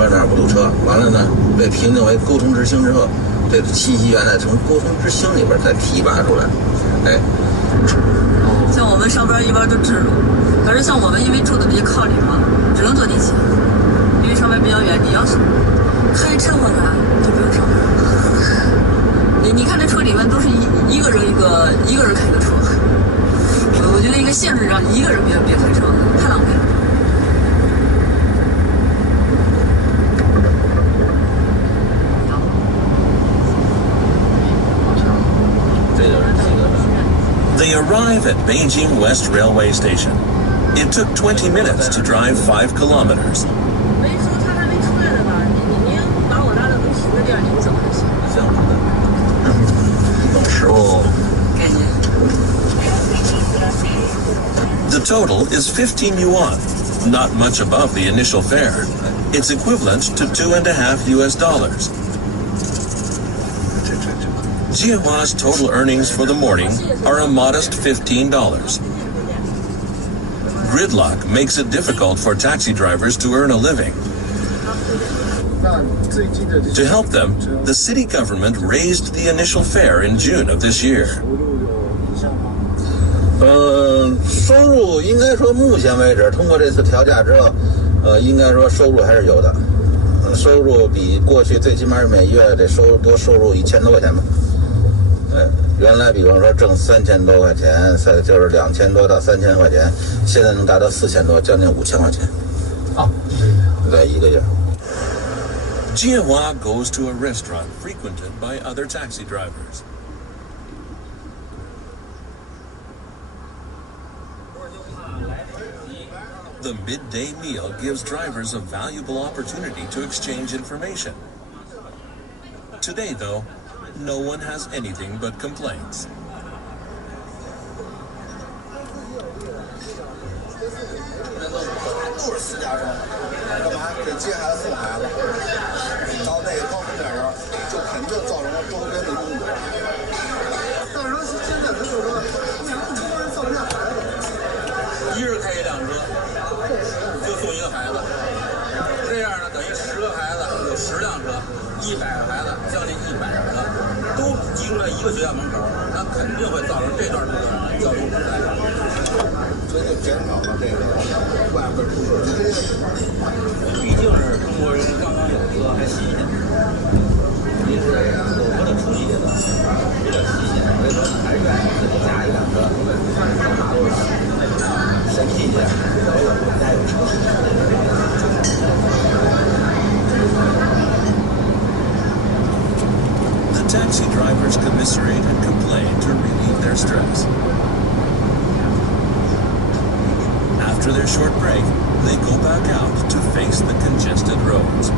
河那儿不堵车，完了呢被评定为沟通执行之后，这个信息源呢从沟通执行里边再提拔出来。哎，像我们上班一般都指路，可是像我们因为住的比较靠里嘛，只能坐地铁，因为上班比较远。你要是开车的话，就不用上班。你看这车里面都是一个人开个车，我觉得应该限制让一个人别开车，太浪费了。They arrive at Beijing West Railway Station. It took 20 minutes to drive 5 kilometers. 没说他还没出来呢吧？您把我拉到东西的地儿，您走就行。行，懂时候。感谢。The total is 15 yuan, not much above the initial fare. It's equivalent to $2.50. Jiehua's total earnings for the morning are a modest $15. Gridlock makes it difficult for taxi drivers to earn a living. To help them, the city government raised the initial fare in June of this year. 收入应该说目前为止，通过这次调价之后，应该说收入还是有的。收入比过去最起码每月得多收入1000多块钱吧。原来比方说挣3000多块钱，就是2000多到3000块钱，现在能达到4000多，将近5000块钱。啊，在一个月。Jiehua goes to a restaurant frequented by other taxi drivers. The midday meal gives drivers a valuable opportunity to exchange information. Today, though, no one has anything but complaints. 都是私家车，干嘛给接孩子送孩子？到那个高峰点儿，就肯定造成周边的拥堵。到时候现在他就说，为什么这么多人造成孩子？一人开一辆车，就送一个孩子。这样呢，等于10个孩子有10辆车，100个孩子，将近100个车，都集中在一个学校门口，那肯定会造成这段路上的交通堵塞。所以就减少了这个外边出事的这些。毕竟是中国人刚刚有车还新鲜，您是有车的初级的，比较新鲜，所以说还是愿意自己驾一辆车上马路上神气一点。我家有车。The taxi drivers commiserate and complain to relieve their stress. After their short break, they go back out to face the congested roads.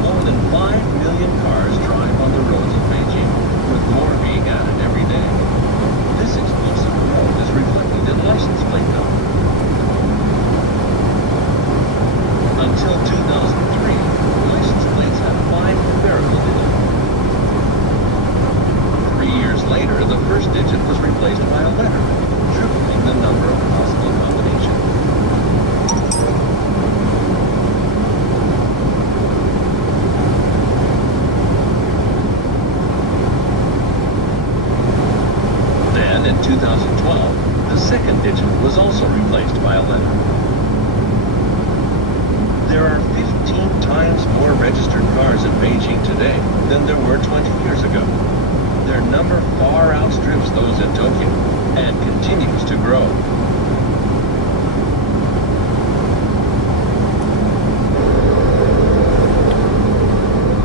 More than 5 million cars drive on the roads of Beijing, with more being added every day. This explosive growth is reflected in license plate numbers. Until 2003, license plates had 5 numerical digits. 3 years later, the first digit was replaced by a letter, tripling the number of possible combinations. Then, in 2012, the second digit was also replaced by a letter. There are 15 times more registered cars in Beijing today than there were 20 years ago. Their number far outstrips those in Tokyo and continues to grow.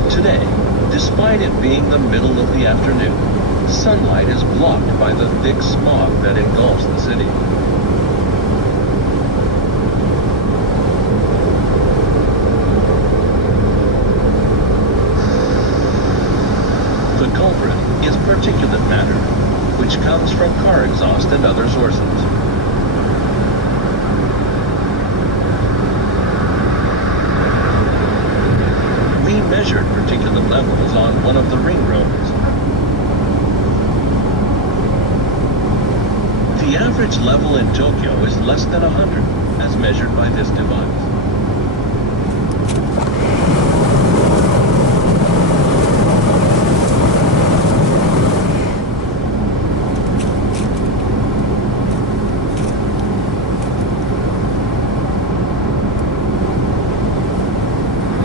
Today, despite it being the middle of the afternoon, sunlight is blocked by the thick smog that engulfs the city. The culprit is particulate matter, which comes from car exhaust and other sources. We measured particulate levels on one of the ring roads. The The average level in Tokyo is less than 100, as measured by this device.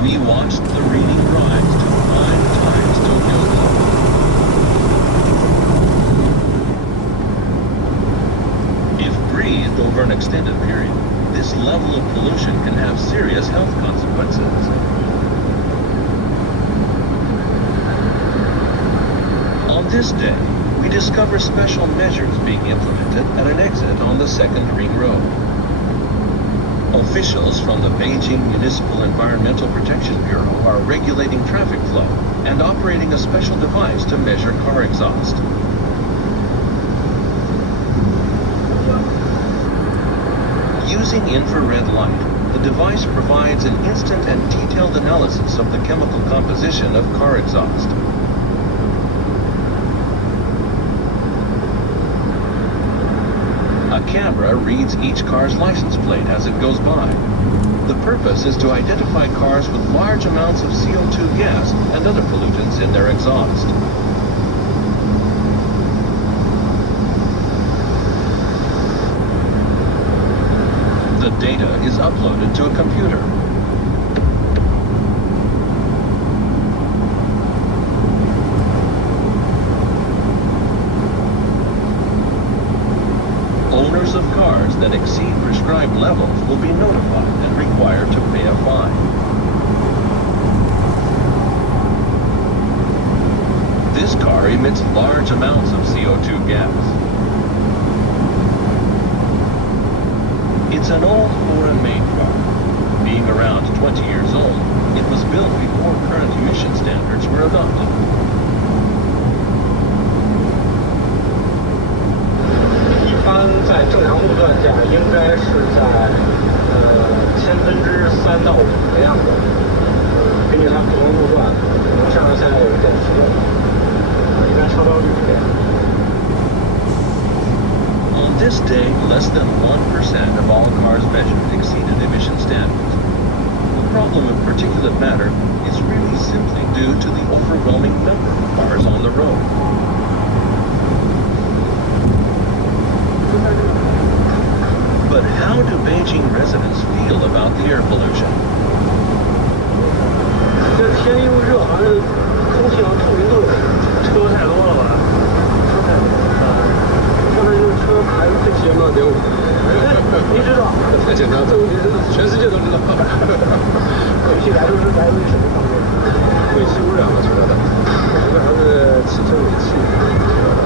We watched the reading rise to 5 times Tokyo's level. If breathed over an extended period, this level of pollution can have serious health consequences. On this day, we discover special measures being implemented at an exit on the second ring road. Officials from the Beijing Municipal Environmental Protection Bureau are regulating traffic flow and operating a special device to measure car exhaust. Using infrared light, the device provides an instant and detailed analysis of the chemical composition of car exhaust. A camera reads each car's license plate as it goes by. The purpose is to identify cars with large amounts of CO2 gas and other pollutants in their exhaust. The data is uploaded to a computer. Owners of cars that exceed prescribed levels will be notified and required to pay a fine. This car emits large amounts of CO2 gas. It's an old foreign-made car. Being around 20 years old, it was built before current emission standards were adopted. On this day, less than 1% of all cars measured exceeded emission standards. The problem of particulate matter is really simply due to the overwhelming number of cars on the road. But how do Beijing residents feel about the air pollution? 这天又热，好像空气好像透明度车太多了吧？车太多了。上面就是车排最起码得5。你知道？太简单，这问题是全世界都知道。空气来源于什么方面？尾气污染了，觉得基本上是汽车尾气。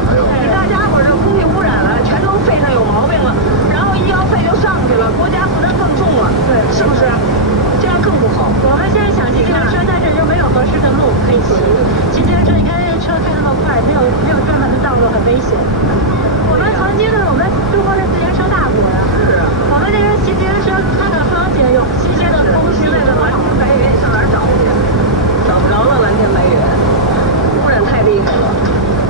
还有。大家伙这空气污染了，全都肺上有毛病了，然后医药费又上去了，国家负担更重了，对，是不是？这样更不好。我们现在想骑自行车，但是又没有合适的路可以骑。骑自行车，你看这车开那么快，没有专门的道路，很危险。我们曾经呢，我们中国人自行车大国呀。是啊。我们这人骑自行车看着方便，有新鲜的空气，那个蓝天白云，上哪儿找去？找不着了，蓝天白云，污染太厉害了，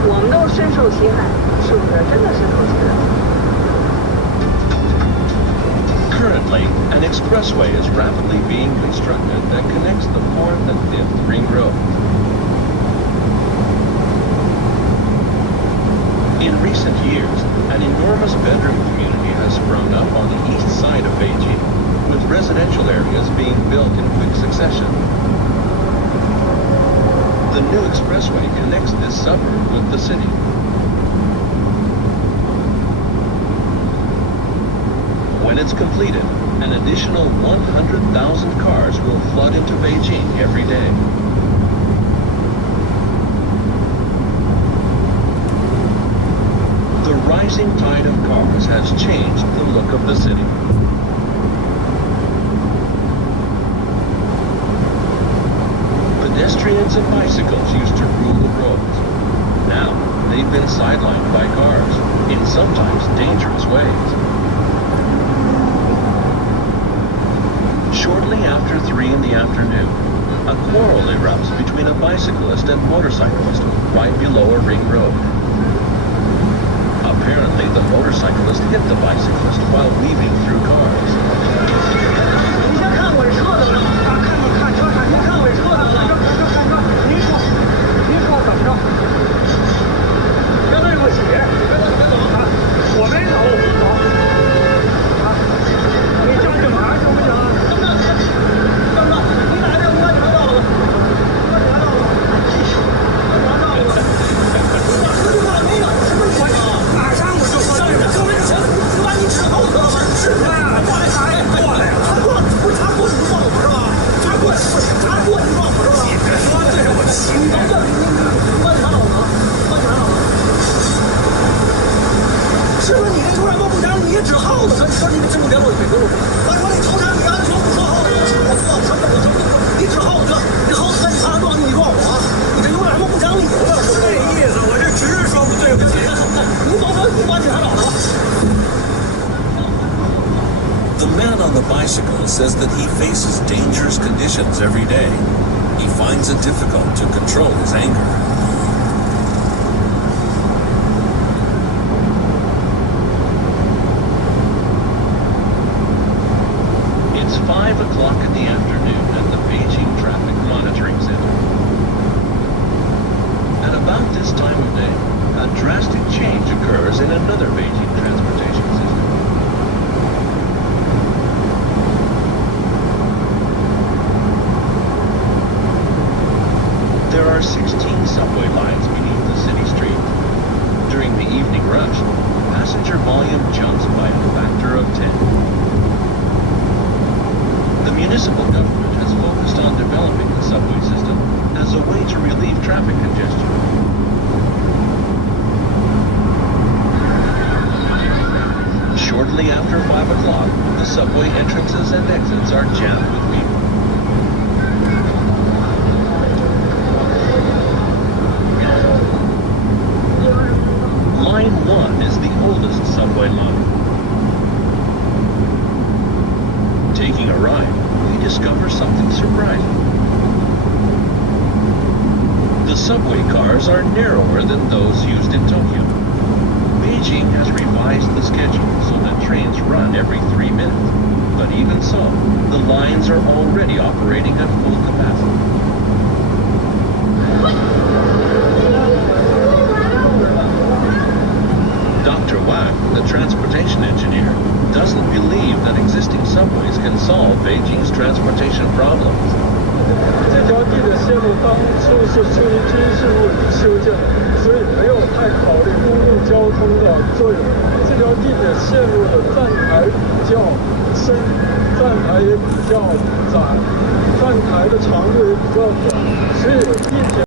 我们都深受其害，是不是？真的深受其害。Currently, an expressway is rapidly being constructed that connects the 4th and 5th Ring Road. In recent years, an enormous bedroom community has sprung up on the east side of Beijing, with residential areas being built in quick succession. The new expressway connects this suburb with the city. When it's completed, an additional 100,000 cars will flood into Beijing every day. The rising tide of cars has changed the look of the city. Pedestrians and bicycles used to rule the roads. Now, they've been sidelined by cars, in sometimes dangerous ways. Shortly after 3 in the afternoon, a quarrel erupts between a bicyclist and motorcyclist right below a ring road. A Apparently, the motorcyclist hit the bicyclist while weaving through cars. 你先看我这车怎么着？看车看，您看我这车怎么着？看车，您说怎么着？别对不起，别走啊！我没走，我不走。啊，你叫警察行不行啊？怎么着？你打这个摸警察到了吗？摸警察到了吗？摸警察到了吗？我说句话没有什么关系。马上我就说，各位同学，你把你指后车吗？是啊，过来查呀，过来呀。他过你撞我是吧？他过你撞我是吧？你别说对着我气，你摸警察老子，摸警察老子。是不是你这突然摸不着，你也指后头？说你这路别路，别路。我说你头上你按说不说后头，我错了，什么我什么都不，你指后头，你后头你他撞你撞我，你这有点么不讲理了，是不是？这意思，我这只是说不对不起。你走走，你把警察找着吧。The man on the bicycle says that he faces dangerous conditions every day. He finds it difficult to control his anger. It's 5 o'clock in the afternoon at the Beijing Traffic Monitoring Center. At about this time of day, a drastic change occurs in another Beijing transportation system. There are 16 subway lines beneath the city street. During the evening rush, passenger volume jumps by a factor of 10. The municipal government has focused on developing the subway system as a way to relieve traffic congestion. Shortly after 5 o'clock, the subway entrances and exits are jammed with people. Line 1 is the oldest subway line. Taking a ride, we discover something surprising. The subway cars are narrower than those used in Tokyo. Beijing has revised the schedule so that trains run every 3 minutes. But even so, the lines are already operating at full capacity. Dr. Wang, the transportation engineer, doesn't believe that existing subways can solve Beijing's transportation problems. 这条地铁线路当初是出于军事目的修建的，所以没有太考虑公共交通的作用。这条地铁线路的站台比较深，站台也比较窄，站台的长度也比较短，所以地铁。